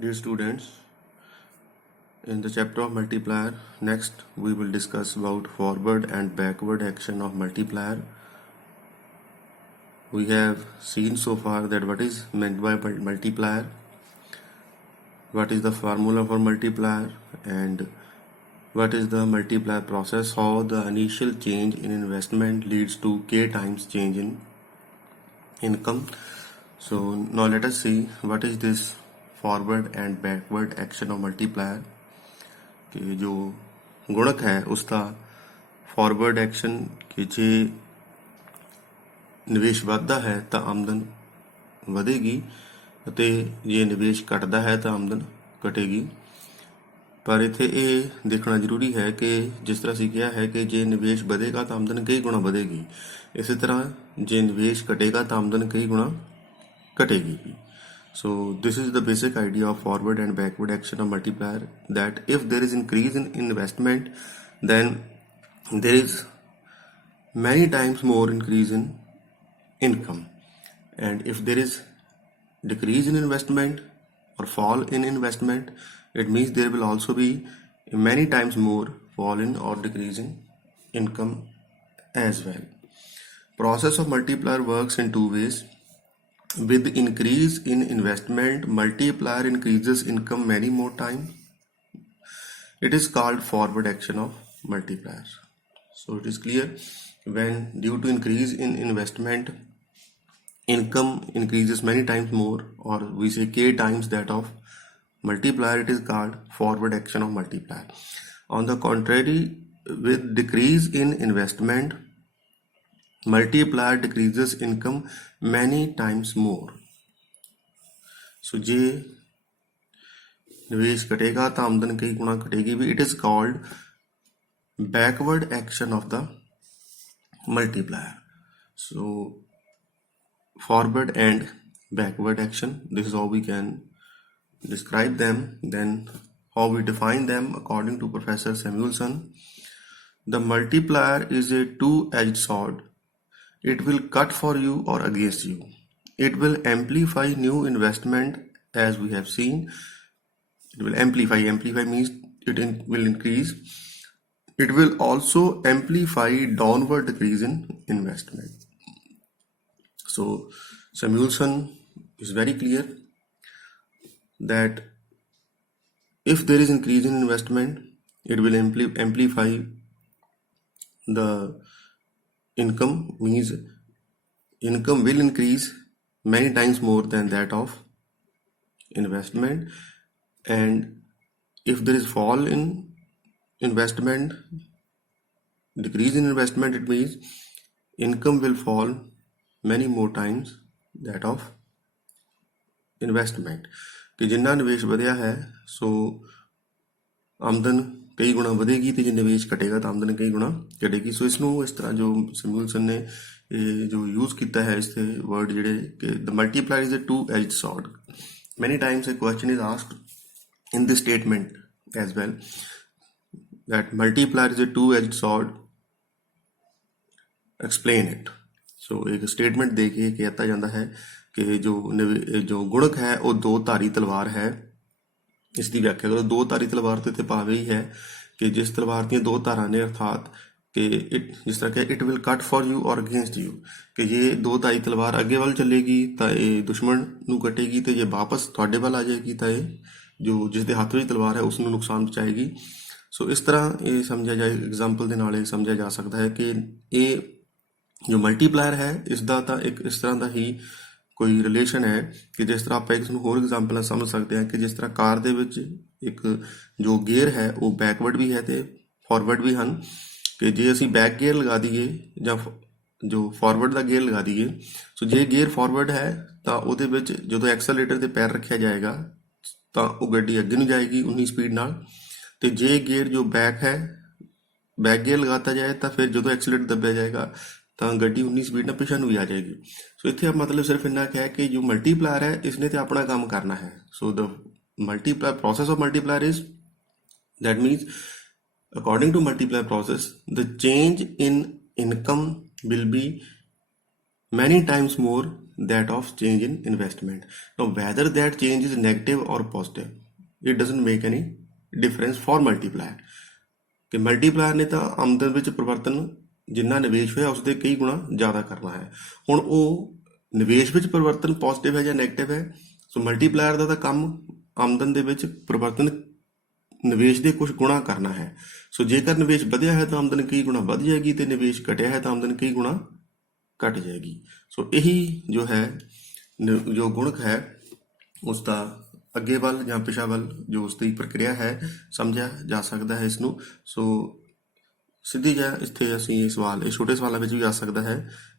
Dear students, in the chapter of multiplier, next we will discuss about forward and backward action of multiplier. We have seen so far that what is meant by multiplier, what is the formula for multiplier, and what is the multiplier process, how the initial change in investment leads to k times change in income. So now let us see what is this forward and backward action of multiplier. कि जो गुणक है उसका forward action कि जे ਨਿਵੇਸ਼ ਵੱਧਦਾ ਹੈ ਤਾਂ ਆਮਦਨ ਵਧੇਗੀ ਅਤੇ ਜੇ ਨਿਵੇਸ਼ ਘਟਦਾ ਹੈ ਤਾਂ ਆਮਦਨ ਘਟੇਗੀ। ਪਰ ਇੱਥੇ ਇਹ ਦੇਖਣਾ ਜ਼ਰੂਰੀ ਹੈ ਕਿ ਜਿਸ ਤਰ੍ਹਾਂ ਅਸੀਂ ਕਿਹਾ ਹੈ ਕਿ ਜੇ ਨਿਵੇਸ਼ ਵਧੇਗਾ ਤਾਂ ਆਮਦਨ ਕਈ ਗੁਣਾ ਵਧੇਗੀ, ਇਸੇ ਤਰ੍ਹਾਂ ਜੇ ਨਿਵੇਸ਼ ਘਟੇਗਾ ਤਾਂ ਆਮਦਨ ਕਈ ਗੁਣਾ ਘਟੇਗੀ। So this is the basic idea of forward and backward action of multiplier, that if there is increase in investment, then there is many times more increase in income, and if there is decrease in investment or fall in investment, it means there will also be many times more fall in or decrease in income as well. Process of multiplier works in two ways. With increase in investment, multiplier increases income many more times. It is called forward action of multiplier. So it is clear, when due to increase in investment, income increases many times more, or we say k times that of multiplier, it is called forward action of multiplier. On the contrary, with decrease in investment, multiplier decreases income many times more. So जे निवेश घटेगा तो आमदन कई गुना घटेगी भी. It is called backward action of the multiplier. So forward and backward action, this is how we can describe them. Then how we define them according to Professor Samuelson. The multiplier is a two-edged sword. It will cut for you or against you. It will amplify new investment, as we have seen. It will amplify. Amplify means it will increase. It will also amplify downward decrease in investment. So Samuelson is very clear that if there is increase in investment, it will amplify the income, means income will increase many times more than that of investment. And if there is fall in investment, decrease in investment, it means income will fall many more times that of investment. कि जिन्ना निवेश ਵਧਿਆ है सो आमदन कई गुना ਵਧੇਗੀ ਤੇ ਜੇ ਨਿਵੇਸ਼ ਘਟੇਗਾ ਤਾਂ ਆਮਦਨ ਕਈ ਗੁਣਾ ਘਟੇਗੀ। ਸੋ ਇਸ ਨੂੰ ਇਸ ਤਰ੍ਹਾਂ ਜੋ ਸਿਮੂਲਸਨ ਨੇ ਜੋ ਯੂਜ਼ ਕੀਤਾ ਹੈ ਇਸ ਤੇ ਵਰਡ ਜਿਹੜੇ ਕਿ the multiplier is a two edged sword. Many times a question is asked in this statement as well, that multiplier is a two-edged sword, explain it. So एक statement दे के कहता जाता है कि जो गुणक है वो दो धारी तलवार है। इसकी व्याख्या करो, दो धारी तलवार तो इतने भाव ही है कि जिस तलवार दी दो धारा ने, अर्थात कि जिस तरह कि it will cut for you और अगेंस्ट यू, कि ये दो धारी तलवार अगे वाल चलेगी तो ये दुश्मन नू कटेगी, तो ये वापस थोड़े वाल आ जाएगी तो ये जो जिसके हत्थ में तलवार है उसनू नुकसान पहुँचाएगी। सो इस तरह ये समझा जाए, एग्जाम्पल के नाल समझा जा सकता है कि ये जो मल्टीप्लायर है इसका तो एक इस तरह का ही कोई रिलेशन है कि जिस तरह आप एक होर एग्जाम्पल समझ सकते हैं कि जिस तरह कार दे विच एक जो गेयर है वो बैकवर्ड भी है तो फॉरवर्ड भी हैं, कि जे असी बैक गेयर लगा दीए या जो फॉरवर्ड का गेयर लगा दीए, सो जे गेयर फॉरवर्ड है तो उहदे विच जदों एक्सेलरेटर ते पैर रखा जाएगा तो वो गड्डी अगे नहीं जाएगी उन्नी स्पीड नाल, ते जे गेयर जो बैक है बैक गेयर लगाता जाए तो फिर जो एक्सीलेटर दबिया जाएगा तो गड्डी उन्नी स्पीड नाल पिछा भी आ जाएगी। सो इत्थे मतलब सिर्फ इन्ना है कि जो मल्टीप्लायर है इसने तो अपना काम करना है। So the multiplier process of multiplier is that means according to multiplier process the change in income will be many times more that of change in investment. Now whether that change is negative or positive, it doesn't make any difference for multiplier. ਕਿ ਮਲਟੀਪਲਾਇਰ ਨੇ ਤਾਂ ਆਮਦਨ ਵਿੱਚ ਪਰਿਵਰਤਨ ਜਿੰਨਾ ਨਿਵੇਸ਼ ਹੋਇਆ ਉਸ ਦੇ ਕਈ ਗੁਣਾ ਜ਼ਿਆਦਾ ਕਰਨਾ ਹੈ। ਹੁਣ ਉਹ ਨਿਵੇਸ਼ ਵਿੱਚ ਪਰਿਵਰਤਨ ਪੋਜ਼ਿਟਿਵ ਹੈ ਜਾਂ ਨੈਗੇਟਿਵ ਹੈ, ਸੋ ਮਲਟੀਪਲਾਇਰ ਦਾ ਤਾਂ ਕੰਮ ਆਮਦਨ ਦੇ ਵਿੱਚ ਪਰਿਵਰਤਨ ਨਿਵੇਸ਼ ਦੇ ਕੁਝ ਗੁਣਾ ਕਰਨਾ ਹੈ। ਸੋ ਜੇਕਰ ਨਿਵੇਸ਼ ਵਧਿਆ ਹੈ ਤਾਂ ਆਮਦਨ ਕਈ ਗੁਣਾ ਵੱਧ ਜਾਏਗੀ, ਤੇ ਨਿਵੇਸ਼ ਘਟਿਆ ਹੈ ਤਾਂ ਆਮਦਨ ਕਈ ਗੁਣਾ ਘਟ ਜਾਏਗੀ। ਸੋ ਇਹੀ ਜੋ ਹੈ ਜੋ ਗੁਣਕ ਹੈ ਉਸ ਦਾ ਅੱਗੇ ਵੱਲ ਜਾਂ ਪਿਛਾ ਵੱਲ ਜੋ ਉਸ ਦੀ ਪ੍ਰਕਿਰਿਆ ਹੈ ਸਮਝਿਆ ਜਾ ਸਕਦਾ ਹੈ ਇਸ ਨੂੰ। ਸੋ ਸਿੱਧੀ ਜਿਹਾ ਇੱਥੇ ਅਸੀਂ ਸਵਾਲ ਇਹ ਛੋਟੇ ਸਵਾਲਾਂ ਵਿੱਚ ਵੀ ਆ ਸਕਦਾ ਹੈ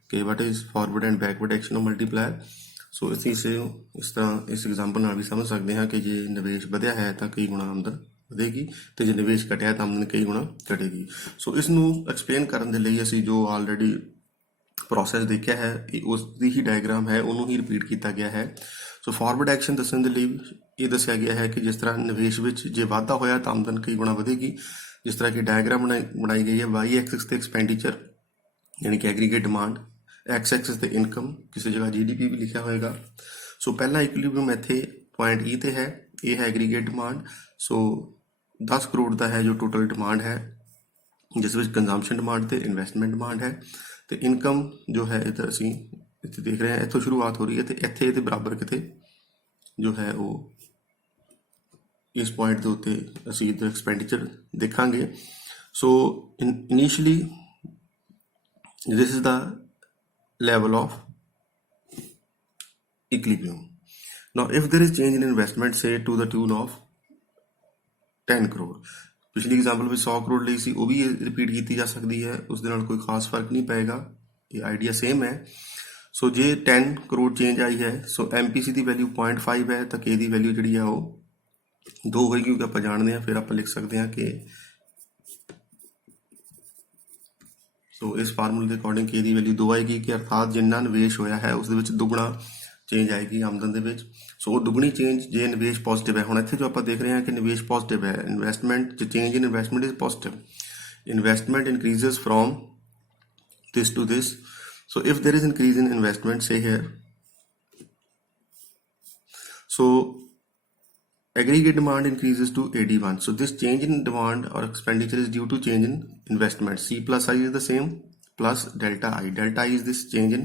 ਕਿ what is forward and backward action of multiplier. So ਅਸੀਂ ਇਸ ਤਰ੍ਹਾਂ ਇਸ ਐਗਜ਼ਾਮਪਲ ਨਾਲ ਵੀ ਸਮਝ ਸਕਦੇ ਹਾਂ ਕਿ ਜੇ ਨਿਵੇਸ਼ ਵਧਿਆ ਹੈ ਤਾਂ ਕਈ ਗੁਣਾ ਆਮਦਨ ਵਧੇਗੀ, ਤੇ ਜੇ ਨਿਵੇਸ਼ ਘਟਿਆ ਤਾਂ ਆਮਦਨ ਕਈ ਗੁਣਾ ਘਟੇਗੀ। ਸੋ ਇਸ ਨੂੰ ਐਕਸਪਲੇਨ ਕਰਨ ਦੇ ਲਈ ਅਸੀਂ ਜੋ ਆਲਰੇਡੀ ਪ੍ਰੋਸੈਸ ਦੇਖਿਆ ਹੈ ਉਸ ਦੀ ਹੀ ਡਾਇਗਰਾਮ ਹੈ ਉਹਨੂੰ ਹੀ ਰਿਪੀਟ ਕੀਤਾ ਗਿਆ ਹੈ। ਸੋ ਫਾਰਵਰਡ ਐਕਸ਼ਨ ਦੱਸਣ ਦੇ ਲਈ ਇਹ ਦੱਸਿਆ ਗਿਆ ਹੈ ਕਿ ਜਿਸ ਤਰ੍ਹਾਂ ਨਿਵੇਸ਼ ਵਿੱਚ ਜੇ ਵਾਧਾ ਹੋਇਆ ਤਾਂ ਆਮਦਨ ਕਈ ਗੁਣਾ ਵਧੇਗੀ। ਜਿਸ ਤਰ੍ਹਾਂ ਕਿ ਡਾਇਗਰਾਮ ਬਣਾਈ ਗਈ ਹੈ, ਵਾਈ ਐਕਸਿਸ ਤੇ ਐਕਸਪੈਂਡੀਚਰ ਯਾਨੀ ਕਿ ਐਗਰੀਗੇਟ ਡਿਮਾਂਡ, ਐਕਸ ਐਕਸਿਸ ਤੇ ਇਨਕਮ, ਕਿਸੇ ਜਗ੍ਹਾ GDP ਵੀ ਲਿਖਿਆ ਹੋਏਗਾ। ਸੋ ਪਹਿਲਾ ਇਕੁਇਲਿਬਰੀਅਮ ਇੱਥੇ ਪੁਆਇੰਟ E ਤੇ ਹੈ, ਇਹ ਹੈ ਐਗਰੀਗੇਟ ਡਿਮਾਂਡ। ਸੋ 10 ਕਰੋੜ ਦਾ ਹੈ ਜੋ ਟੋਟਲ ਡਿਮਾਂਡ ਹੈ, ਜਿਸ ਵਿੱਚ ਕੰਜ਼ੰਪਸ਼ਨ ਡਿਮਾਂਡ ਤੇ ਇਨਵੈਸਟਮੈਂਟ ਡਿਮਾਂਡ ਹੈ, ਤੇ ਇਨਕਮ ਜੋ ਹੈ ਇੱਧਰ ਅਸੀਂ ਇੱਥੇ ਦੇਖ ਰਹੇ ਹਾਂ ਇੱਥੋਂ ਸ਼ੁਰੂਆਤ ਹੋ ਰਹੀ ਹੈ, ਤੇ ਇੱਥੇ ਇਹਦੇ ਬਰਾਬਰ ਕਿਤੇ ਜੋ ਹੈ ਉਹ ਇਸ ਪੁਆਇੰਟ ਦੇ ਉੱਤੇ ਅਸੀਂ ਇੱਧਰ ਐਕਸਪੈਂਡੀਚਰ ਦੇਖਾਂਗੇ। So initially this is the level of equilibrium. Now if there is change in investment say to the tune of 10 ਕਰੋੜ, ਪਿਛਲੀ ਐਗਜ਼ਾਮਪਲ ਵਿੱਚ 100 ਕਰੋੜ ਲਈ ਸੀ, ਉਹ ਵੀ ਰਿਪੀਟ ਕੀਤੀ ਜਾ ਸਕਦੀ ਹੈ, ਉਸ ਦੇ ਨਾਲ ਕੋਈ ਖਾਸ ਫਰਕ ਨਹੀਂ ਪਏਗਾ, ਇਹ ਆਈਡੀਆ ਸੇਮ ਹੈ। ਸੋ ਜੇ 10 ਕਰੋੜ ਚੇਂਜ ਆਈ ਹੈ, ਸੋ MPC ਦੀ ਵੈਲਿਊ 0.5 ਹੈ ਤਾਂ K ਦੀ ਵੈਲਿਊ ਜਿਹੜੀ ਆ ਉਹ 2 ਹੋਏਗੀ, ਕਿਉਂਕਿ ਆਪਾਂ ਜਾਣਦੇ ਹਾਂ। ਫਿਰ ਆਪਾਂ ਲਿਖ ਸਕਦੇ ਹਾਂ ਕਿ ਸੋ ਇਸ ਫਾਰਮੂਲੇ ਦੇ ਅਕੋਰਡਿੰਗ K ਦੀ ਵੈਲਿਊ 2 ਆਏਗੀ, ਕਿ ਅਰਥਾਤ ਜਿੰਨਾ ਨਿਵੇਸ਼ ਹੋਇਆ ਹੈ ਉਸ ਦੇ ਵਿੱਚ ਦੁੱਗਣਾ ਚੇਂਜ ਆਏਗੀ ਆਮਦਨ ਦੇ ਵਿੱਚ। ਸੋ ਉਹ ਦੁੱਗਣੀ ਚੇਂਜ ਜੇ ਨਿਵੇਸ਼ ਪੋਜ਼ਿਟਿਵ ਹੈ, ਹੁਣ ਇੱਥੇ ਜੋ ਆਪਾਂ ਦੇਖ ਰਹੇ ਹਾਂ ਕਿ ਨਿਵੇਸ਼ ਪੋਜ਼ਿਟਿਵ ਹੈ, ਇਨਵੈਸਟਮੈਂਟ ਚ change in investment is positive, investment increases from this to this. So if there is increase in investment, say here, so aggregate demand increases to AD1. So this change in demand or expenditure is due to change in investment. C plus I is the same plus delta I. Delta I is this change in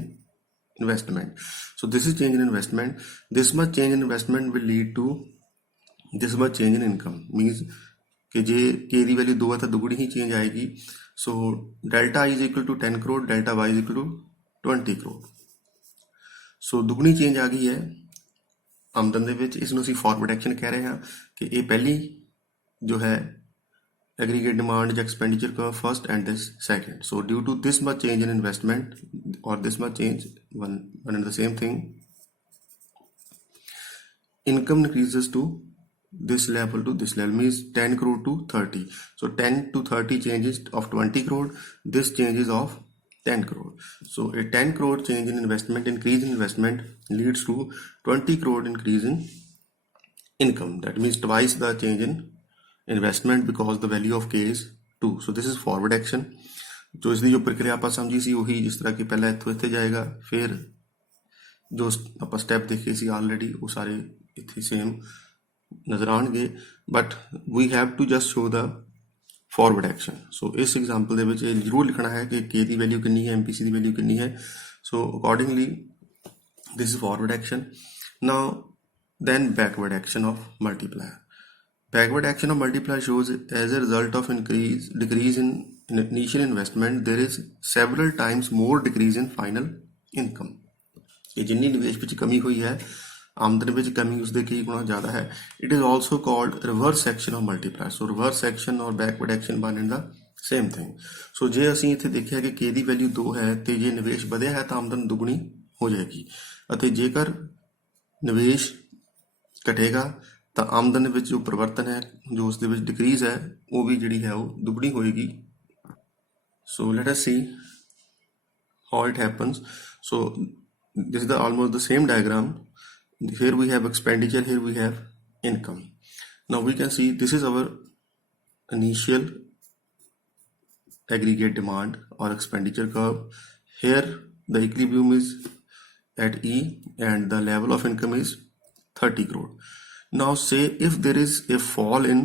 investment. So this is change in investment. This much change in investment will lead to this much change in income. Means कि जे K की वैल्यू 2 है तो दुगनी ही change आएगी। So delta I is equal to 10 crore, delta Y is equal to 20 crore. So दुगनी change आ गई है ਆਮਦਨ ਦੇ ਵਿੱਚ। ਇਸ ਨੂੰ ਅਸੀਂ ਫਾਰਵਰਡ ਐਕਸ਼ਨ ਕਹਿ ਰਹੇ ਹਾਂ ਕਿ ਇਹ ਪਹਿਲੀ ਜੋ ਹੈ ਐਗਰੀਗੇਟ ਡਿਮਾਂਡ ਜਾਂ expenditure curve first and this second. So due to this much change in investment ਔਰ this much change one and the same thing, income increases to this level to this level, means 10 crore to 30. So 10 to 30 changes of 20 crore, this changes of 10 crore. So a 10 crore change in investment, increase in investment leads to 20 crore increase in income. That means twice the change in investment because the value of K is 2. So this is forward action. जो इसकी जो प्रक्रिया आप समझी सी वही, जिस तरह की पहले इतों इतने जाएगा, फिर जो आप स्टैप देखे सी ऑलरेडी वो सारे इतने सेम नजर आएंगे, but we have to just show the forward action. So इस एग्जाम्पल के जरूर लिखना है कि K की वैल्यू कितनी है, MPC की वैल्यू कितनी है। So accordingly this is forward action. Now then backward action of multiplier. Backward action of multiplier shows as a result of decrease in initial investment, there is several times more decrease in final income. ये जिन्नी निवेश ਵਿੱਚ ਕਮੀ ਹੋਈ ਹੈ, ਆਮਦਨ ਵਿੱਚ ਕਮੀ ਉਸਦੇ ਕਈ ਗੁਣਾ ਜ਼ਿਆਦਾ ਹੈ। It is also called reverse action of multiplier. So reverse action और backward action one and the same thing. So ਜੇ ਅਸੀਂ ਇੱਥੇ ਦੇਖਿਆ ਕਿ K ਦੀ ਵੈਲਿਊ 2 ਹੈ ਤੇ ਜੇ ਨਿਵੇਸ਼ ਵਧਿਆ ਹੈ ਤਾਂ ਆਮਦਨ ਦੁੱਗਣੀ ਹੋ ਜਾਏਗੀ, ਅਤੇ ਜੇਕਰ ਨਿਵੇਸ਼ ਘਟੇਗਾ ਤਾਂ ਆਮਦਨ ਦੇ ਵਿੱਚ ਜੋ ਪਰਿਵਰਤਨ ਹੈ, ਜੋ ਉਸ ਦੇ ਵਿੱਚ ਡਿਕਰੀਜ਼ ਹੈ, ਉਹ ਵੀ ਜਿਹੜੀ ਹੈ ਉਹ ਦੁੱਗਣੀ ਹੋਏਗੀ। ਸੋ let us C how it happens. So this is the almost the same diagram. Here we have expenditure, here we have income. Now we can see this is our initial aggregate demand or expenditure curve. Here the equilibrium is at E and the level of income is 30 crore. Now say if there is a fall in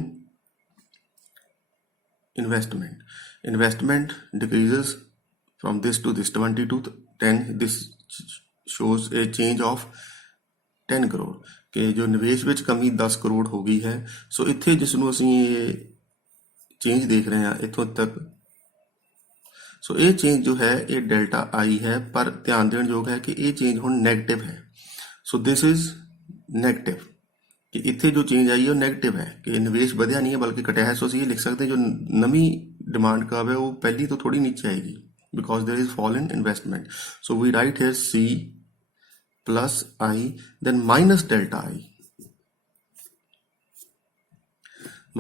investment decreases from this to this 20 to 10, this shows a change of 10 ਕਰੋੜ ਕਿ ਜੋ ਨਿਵੇਸ਼ ਵਿੱਚ ਕਮੀ 10 ਕਰੋੜ ਹੋ ਗਈ ਹੈ। ਸੋ ਇੱਥੇ ਜਿਸ ਨੂੰ ਅਸੀਂ ਇਹ ਚੇਂਜ ਦੇਖ ਰਹੇ ਹਾਂ ਇੱਥੋਂ ਤੱਕ, ਸੋ ਇਹ ਚੇਂਜ ਜੋ ਹੈ ਇਹ ਡੈਲਟਾ ਆਈ ਹੈ, ਪਰ ਧਿਆਨ ਦੇਣ ਯੋਗ ਹੈ ਕਿ ਇਹ ਚੇਂਜ ਹੁਣ ਨੈਗੇਟਿਵ ਹੈ। ਸੋ ਦਿਸ ਇਜ਼ ਨੈਗੇਟਿਵ ਕਿ ਇੱਥੇ ਜੋ ਚੇਂਜ ਆਈ ਹੈ ਉਹ ਨੈਗੇਟਿਵ ਹੈ ਕਿ ਨਿਵੇਸ਼ ਵਧਿਆ ਨਹੀਂ ਹੈ ਬਲਕਿ ਘਟਿਆ ਹੈ। ਸੋ ਅਸੀਂ ਇਹ ਲਿਖ ਸਕਦੇ ਜੋ ਨਵੀਂ ਡਿਮਾਂਡ ਕਰਵ ਹੈ ਉਹ ਪਹਿਲੀ ਤੋਂ ਥੋੜੀ ਨੀਚੇ ਆਏਗੀ because there is fall in investment. So we write here C plus I then minus delta I,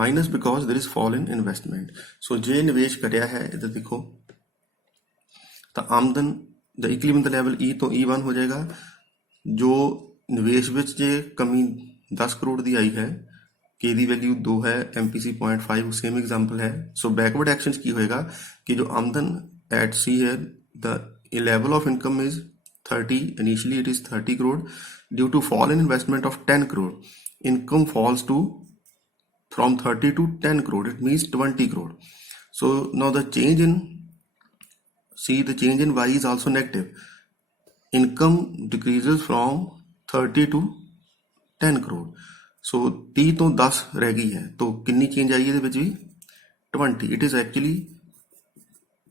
minus because there is fall in investment. So ਜੇ ਨਿਵੇਸ਼ ਘਟਿਆ ਹੈ ਇੱਧਰ ਦੇਖੋ ਤਾਂ ਆਮਦਨ ਦਾ ਇਕੁਇਲਿਬਰੀਅਮ ਦਾ ਲੈਵਲ E ਤੋਂ E1 ਹੋ ਜਾਏਗਾ। ਜੋ ਨਿਵੇਸ਼ ਵਿੱਚ ਜੇ ਕਮੀ 10 ਕਰੋੜ ਦੀ ਆਈ ਹੈ K ਦੀ ਵੈਲਿਊ 2 ਹੈ, MPC 0.5 ਸੇਮ ਐਗਜ਼ਾਮਪਲ ਹੈ। ਸੋ ਬੈਕਵਰਡ ਐਕਸ਼ਨ ਕੀ ਹੋਏਗਾ ਕਿ ਜੋ ਆਮਦਨ at C here the level of income is 30, initially it is 30 crore. Due to fall in investment of 10 crore, income falls to from 30 to 10 crore, it means 20 crore. So now the change in C, the change in Y is also negative. Income decreases from 30 to 10 crore. So 30 ਤੋਂ 10 ਰਹਿ ਗਈ ਹੈ ਤਾਂ ਕਿੰਨੀ ਚੇਂਜ ਆਈ ਇਹਦੇ ਵਿੱਚ ਵੀ 20. It is actually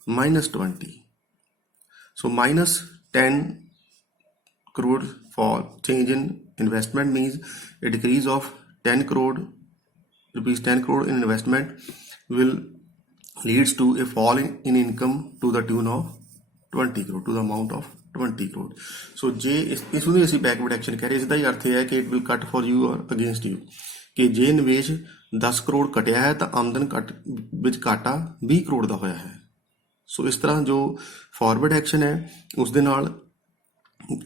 minus 20. So minus 10 crore for change in investment means a decrease of 10 crore rupees. 10 crore in investment will leads to a fall in income to the tune of 20 crore, to the amount of 20 crore. So ਜੇ ਇਸ ਨੂੰ ਅਸੀਂ backward action ਕਹਿ ਰਹੇ, ਇਸ ਦਾ ਹੀ ਅਰਥ ਹੈ ਕਿ it will cut for you or against you ਕਿ ਜੇ ਨਿਵੇਸ਼ 10 ਕਰੋੜ ਘਟਿਆ ਹੈ ਤਾਂ ਆਮਦਨ ਵਿੱਚ ਘਾਟਾ 20 ਕਰੋੜ ਦਾ ਹੋਇਆ ਹੈ। ਸੋ ਇਸ ਤਰ੍ਹਾਂ ਜੋ ਫਾਰਵਰਡ ਐਕਸ਼ਨ ਹੈ ਉਸ ਦੇ ਨਾਲ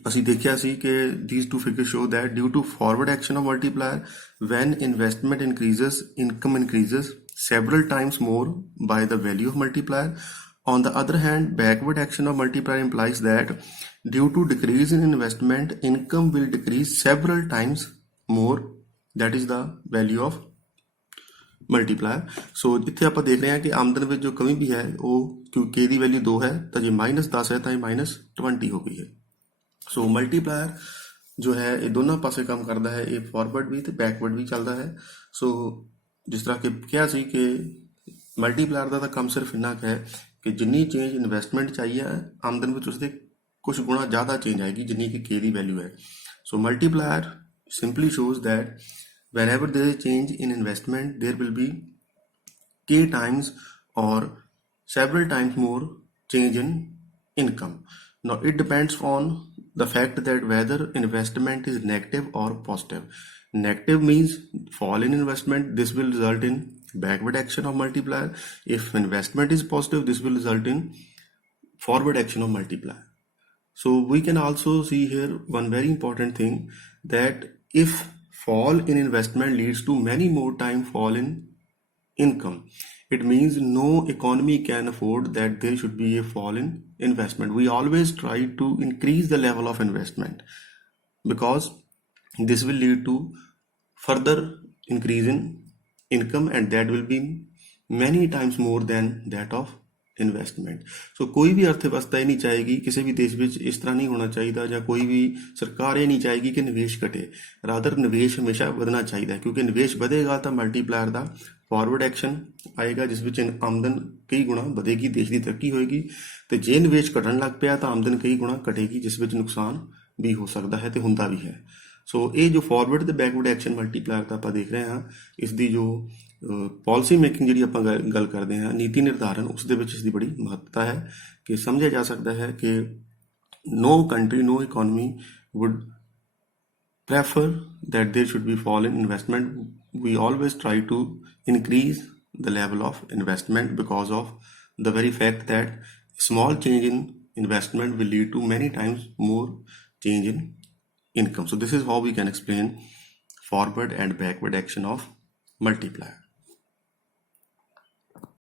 ਅਸੀਂ ਦੇਖਿਆ ਸੀ ਕਿ these two figures show that due to forward action of multiplier, when investment increases, income increases several times more by the value of multiplier. On the other hand, backward action of multiplier implies that due to decrease in investment, income will decrease several times more, that is the value of multiplier. ਸੋ ਇੱਥੇ ਆਪਾਂ ਦੇਖ ਰਹੇ ਹਾਂ ਕਿ ਆਮਦਨ ਵਿੱਚ ਜੋ ਕਮੀ ਵੀ ਹੈ ਉਹ ਕਿਉਂਕਿ K ਦੀ ਵੈਲਿਊ 2 ਹੈ ਤਾਂ ਜੇ -10 ਹੈ ਤਾਂ ਇਹ -20 ਹੋ ਗਈ ਹੈ। ਸੋ ਮਲਟੀਪਲਾਇਰ ਜੋ ਹੈ ਇਹ ਦੋਨਾਂ ਪਾਸੇ ਕੰਮ ਕਰਦਾ ਹੈ, ਇਹ ਫਾਰਵਰਡ ਵੀ ਤੇ ਬੈਕਵਰਡ ਵੀ ਚੱਲਦਾ ਹੈ। ਸੋ ਜਿਸ ਤਰ੍ਹਾਂ ਕਿ ਕਿਹਾ ਸੀ ਕਿ ਮਲਟੀਪਲਾਇਰ ਦਾ ਤਾਂ ਕੰਮ ਸਿਰਫ ਇੰਨਾ ਕੁ ਹੈ ਕਿ ਜਿੰਨੀ ਚੇਂਜ ਇਨਵੈਸਟਮੈਂਟ ਚਾਹੀਏ ਆਮਦਨ ਵਿੱਚ ਉਸਦੇ ਕੁਝ ਗੁਣਾ ਜ਼ਿਆਦਾ ਚੇਂਜ ਆਏਗੀ ਜਿੰਨੀ ਕਿ K ਦੀ ਵੈਲਿਊ ਹੈ। ਸੋ multiplier simply shows that whenever there is a change in investment, there will be K times or several times more change in income. Now it depends on the fact that whether investment is negative or positive. Negative means fall in investment, this will result in backward action of multiplier. If investment is positive, this will result in forward action of multiplier. So we can also see here one very important thing, that if fall in investment leads to many more time fall in income, it means no economy can afford that there should be a fall in investment. We always try to increase the level of investment because this will lead to further increase in income and that will be many times more than that of investment. So ਕੋਈ ਵੀ ਅਰਥ ਵਿਵਸਥਾ ਇਹ ਨਹੀਂ ਚਾਹੇਗੀ, ਕਿਸੇ ਵੀ ਦੇਸ਼ ਵਿੱਚ ਇਸ ਤਰ੍ਹਾਂ ਨਹੀਂ ਹੋਣਾ ਚਾਹੀਦਾ ਜਾਂ ਕੋਈ ਵੀ ਸਰਕਾਰ ਇਹ ਨਹੀਂ ਚਾਹੇਗੀ ਕਿ ਨਿਵੇਸ਼ ਘਟੇ, ਰਾਦਰ ਨਿਵੇਸ਼ ਹਮੇਸ਼ਾ ਵਧਣਾ ਚਾਹੀਦਾ ਕਿਉਂਕਿ ਨਿਵੇਸ਼ ਵਧੇਗਾ ਤਾਂ ਮਲਟੀਪਲਾਇਰ ਦਾ ਫਾਰਵਰਡ ਐਕਸ਼ਨ ਆਏਗਾ ਜਿਸ ਵਿੱਚ ਆਮਦਨ ਕਈ ਗੁਣਾ ਵਧੇਗੀ, ਦੇਸ਼ ਦੀ ਤਰੱਕੀ ਹੋਏਗੀ। ਤੇ ਜੇ ਨਿਵੇਸ਼ ਘਟਣ ਲੱਗ ਪਿਆ ਤਾਂ ਆਮਦਨ ਕਈ ਗੁਣਾ ਘਟੇਗੀ ਜਿਸ ਵਿੱਚ ਨੁਕਸਾਨ ਵੀ ਹੋ ਸਕਦਾ ਹੈ ਤੇ ਹੁੰਦਾ ਵੀ ਹੈ। ਸੋ ਇਹ ਜੋ ਫਾਰਵਰਡ ਤੇ ਬੈਕਵਰਡ ਐਕਸ਼ਨ ਮਲਟੀਪਲਾਇਰ ਦਾ ਆਪਾਂ ਦੇਖ ਰਹੇ ਹਾਂ, ਇਸ ਦੀ ਜੋ ਪਾਲਿਸੀ ਮੇਕਿੰਗ ਜਿਹੜੀ ਆਪਾਂ ਗੱਲ ਕਰਦੇ ਹਾਂ, ਨੀਤੀ ਨਿਰਧਾਰਨ, ਉਸ ਦੇ ਵਿੱਚ ਇਸ ਦੀ ਬੜੀ ਮਹੱਤਤਾ ਹੈ ਕਿ ਸਮਝਿਆ ਜਾ ਸਕਦਾ ਹੈ ਕਿ no country, no economy would prefer that there should be fall in investment. We always try to increase the level of investment because of the very fact that small change in investment will lead to many times more change in income. So this is how we can explain forward and backward action of multiplier.